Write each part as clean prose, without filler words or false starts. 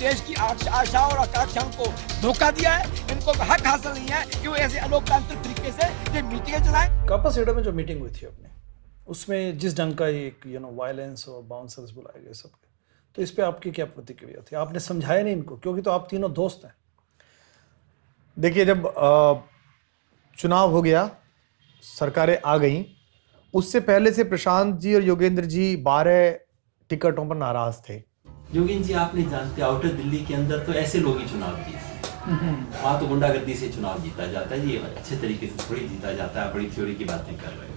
देश की आशा और आकांक्षाओं को धोखा दिया है। इनको हक हासिल नहीं है कि वो ऐसे अलोकतांत्रिक तरीके से ये मीटिंगें चलाएं। कापा सेडा में जो मीटिंग हुई थी अपने, उसमें जिस ढंग का एक वायलेंस और बाउंसर्स बुलाए गए सबके, तो इस पे आपकी क्या प्रतिक्रिया थी? आपने समझाया नहीं इनको, क्योंकि तो आप तीनों दोस्त हैं। देखिए, जब चुनाव हो गया, सरकारें आ गई, उससे पहले से प्रशांत जी और योगेंद्र जी 12 टिकटों पर नाराज थे। योगेंद्र जी, आपने जानते आउटर दिल्ली के अंदर तो ऐसे लोग ही चुनाव जीते। वहाँ तो गुंडागर्दी से चुनाव जीता जाता है। ये अच्छे तरीके से थोड़ी जीता जाता है। बड़ी थ्योरी की बातें कर रहे हो।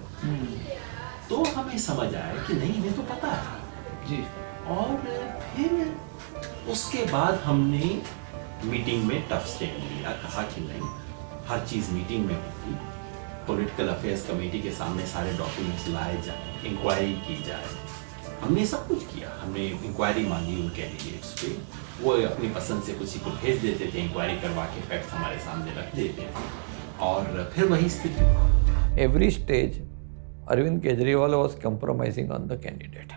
तो हमें समझ आया कि नहीं, इन्हें तो पता है जी। और फिर उसके बाद हमने मीटिंग में टफ स्टैंड लिया, कहा कि नहीं, हर चीज़ मीटिंग में होगी। पॉलिटिकल अफेयर्स कमेटी के सामने सारे डॉक्यूमेंट्स लाए जाए, इंक्वायरी की जाए। हमने सब कुछ किया। हमने इंक्वायरी मांगी उन कैंडिडेट्स पे, वो अपनी पसंद से किसी को भेज देते थे, इंक्वायरी करवा के फैक्ट्स हमारे सामने रख देते थे, और फिर वही स्थिति। Every stage Arvind Kejriwal was compromising on the candidate.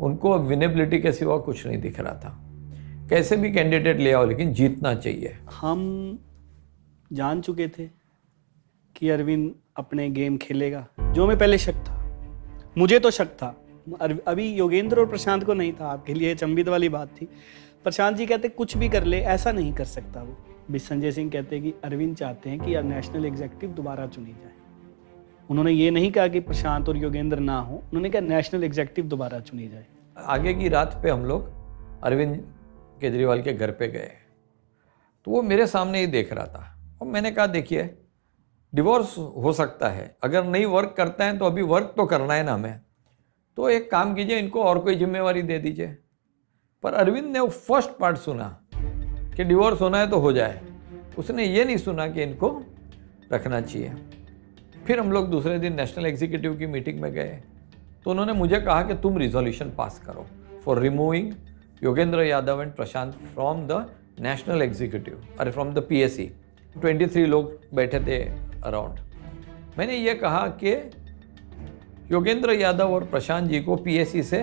उनको विनेबिलिटी के सिवा कुछ नहीं दिख रहा था। कैसे भी कैंडिडेट ले आओ, लेकिन जीतना चाहिए। हम जान चुके थे कि अरविंद अपने गेम खेलेगा, जो हमें पहले शक था। मुझे तो शक था, अभी योगेंद्र और प्रशांत को नहीं था। आपके लिए चंबित वाली बात थी। प्रशांत जी कहते कुछ भी कर ले, ऐसा नहीं कर सकता वो। भी संजय सिंह कहते कि अरविंद चाहते हैं कि अब नेशनल एग्जीक्यूटिव दोबारा चुनी जाए। उन्होंने ये नहीं कहा कि प्रशांत और योगेंद्र ना हो, उन्होंने कहा नेशनल एग्जीक्यूटिव दोबारा चुनी जाए। आगे की रात पे हम लोग अरविंद केजरीवाल के घर पे गए, तो वो मेरे सामने ही देख रहा था। और मैंने कहा, देखिए, डिवोर्स हो सकता है, अगर नहीं वर्क करता है तो अभी वर्क तो करना है ना हमें। तो एक काम कीजिए, इनको और कोई जिम्मेवारी दे दीजिए। पर अरविंद ने वो फर्स्ट पार्ट सुना कि डिवोर्स होना है तो हो जाए। उसने ये नहीं सुना कि इनको रखना चाहिए। फिर हम लोग दूसरे दिन नेशनल एग्जीक्यूटिव की मीटिंग में गए, तो उन्होंने मुझे कहा कि तुम रिजोल्यूशन पास करो for removing Yogendra Yadav and Prashant from the national executive, अरे फ्रॉम द PSC। 23 लोग बैठे थे अराउंड। मैंने ये कहा कि योगेंद्र यादव और प्रशांत जी को PSC से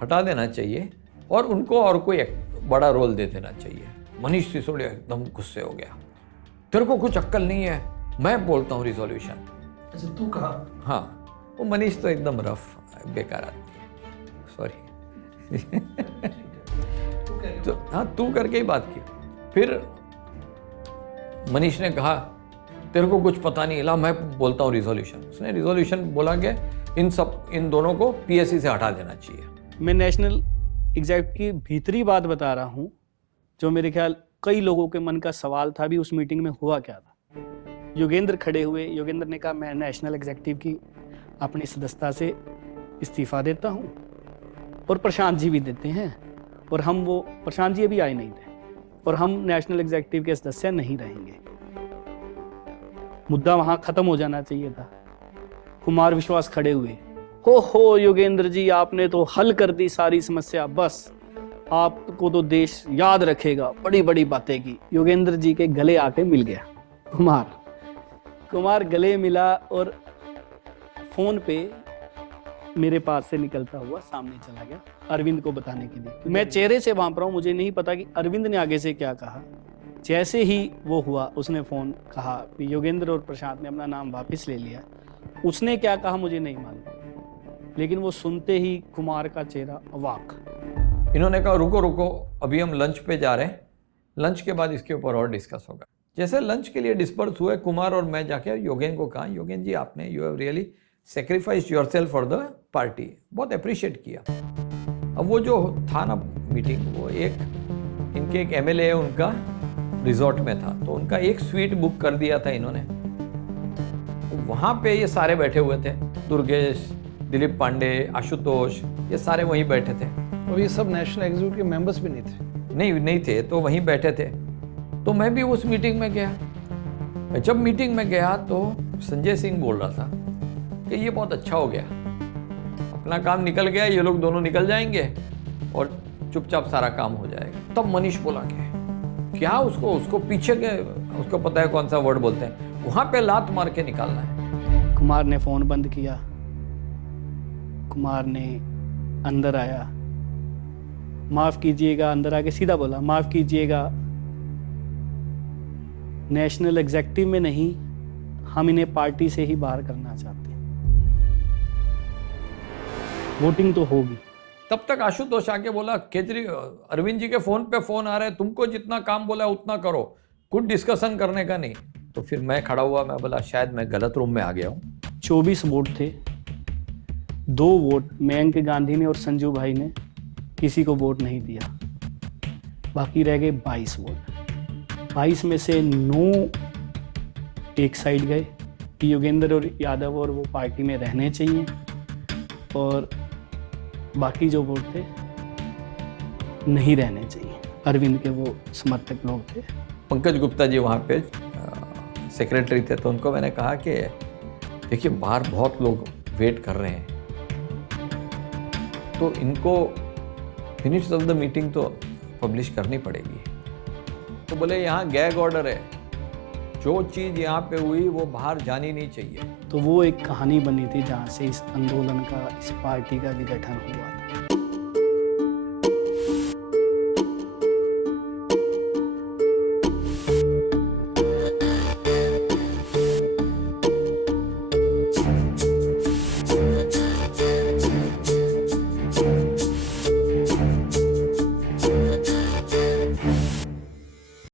हटा देना चाहिए और उनको और कोई एक बड़ा रोल दे देना चाहिए। मनीष सिसोदिया एकदम गुस्से हो गया, तेरे को कुछ अक्ल नहीं है, मैं बोलता हूँ रिजोल्यूशन। अच्छा, तू कहा? हाँ, वो मनीष तो एकदम रफ बेकार आदमी है, सॉरी। तो हाँ, तू करके ही बात की। फिर मनीष ने कहा, तेरे को कुछ पता नहीं, ला मैं बोलता हूँ रिजोल्यूशन। उसने रिजोल्यूशन बोला कि इन दोनों को PSC से हटा देना चाहिए। मैं नेशनल एग्जीक्यूटिव की भीतरी बात बता रहा हूँ, जो मेरे ख्याल कई लोगों के मन का सवाल था भी उस मीटिंग में हुआ क्या था। योगेंद्र खड़े हुए, योगेंद्र ने कहा मैं नेशनल एग्जीक्यूटिव की अपनी सदस्यता से इस्तीफा देता हूँ, और प्रशांत जी भी देते हैं, और हम वो प्रशांत जी अभी आए नहीं थे, और हम नेशनल एग्जीक्यूटिव के सदस्य नहीं रहेंगे। मुद्दा वहां खत्म हो जाना चाहिए था। कुमार विश्वास खड़े हुए, हो योगेंद्र जी, आपने तो हल कर दी सारी समस्या, बस आपको तो देश याद रखेगा, बड़ी बड़ी बातें की। योगेंद्र जी के गले आके मिल गया कुमार गले मिला, और फोन पे मेरे पास से निकलता हुआ सामने चला गया अरविंद को बताने के लिए। मैं चेहरे से वहां पर हूं, मुझे नहीं पता कि अरविंद ने आगे से क्या कहा। जैसे ही वो हुआ, उसने फोन कहा कि योगेंद्र और प्रशांत ने अपना नाम वापस ले लिया। उसने क्या कहा मुझे नहीं मालूम, लेकिन वो सुनते ही कुमार का चेहरा अवाक। इन्होंने कहा, रुको रुको, अभी हम लंच पे जा रहे हैं, लंच के बाद इसके ऊपर और डिस्कस होगा। जैसे लंच के लिए डिस्पर्स हुए, कुमार और मैं जाके योगेंद्र को कहा, योगेंद्र जी, आपने you have really sacrificed yourself for the party, बहुत अप्रिशिएट किया। अब वो जो था ना मीटिंग, वो इनके एक MLA है, उनका रिजॉर्ट में था, तो उनका एक स्वीट बुक कर दिया था इन्होंने। वहाँ पे ये सारे बैठे हुए थे, दुर्गेश, दिलीप पांडे, आशुतोष, ये सारे वहीं बैठे थे। और ये सब नेशनल एग्जीक्यूटिव के मेंबर्स भी नहीं थे? नहीं थे, तो वहीं बैठे थे। तो मैं भी उस मीटिंग में गया। जब मीटिंग में गया तो संजय सिंह बोल रहा था कि ये बहुत अच्छा हो गया, अपना काम निकल गया, ये लोग दोनों निकल जाएंगे और चुपचाप सारा काम हो जाएगा। तब मनीष बोला कि क्या उसको पीछे के, उसको पता है कौन सा वर्ड बोलते हैं, वहां पे लात मार के निकालना है। कुमार ने फोन बंद किया, कुमार ने अंदर आया, माफ कीजिएगा, अंदर आके सीधा बोला माफ कीजिएगा, नेशनल एग्जेक्टिव में नहीं, हम इन्हें पार्टी से ही बाहर करना चाहते हैं। वोटिंग तो होगी। तब तक आशुतोष आके बोला केजरीवाल, अरविंद जी के फोन पे फोन आ रहे हैं, तुमको जितना काम बोला है उतना करो, कुछ डिस्कशन करने का नहीं। तो फिर मैं खड़ा हुआ, मैं बोला शायद मैं गलत रूम में आ गया हूँ। 24 वोट थे, 2 वोट मयंक गांधी ने और संजू भाई ने किसी को वोट नहीं दिया, बाकी रह गए 22 वोट। 22 में से 9 एक साइड गए कि योगेंद्र और यादव और वो पार्टी में रहने चाहिए, और बाकी जो वोट थे नहीं रहने चाहिए, अरविंद के वो समर्थक लोग थे। पंकज गुप्ता जी वहाँ पे सेक्रेटरी थे, तो उनको मैंने कहा कि देखिए बाहर बहुत लोग वेट कर रहे हैं, तो इनको फिनिश ऑफ द मीटिंग तो पब्लिश करनी पड़ेगी। तो बोले यहाँ गैग ऑर्डर है, जो चीज़ यहाँ पे हुई वो बाहर जानी नहीं चाहिए। तो वो एक कहानी बनी थी जहाँ से इस आंदोलन का, इस पार्टी का भी गठन हुआ था।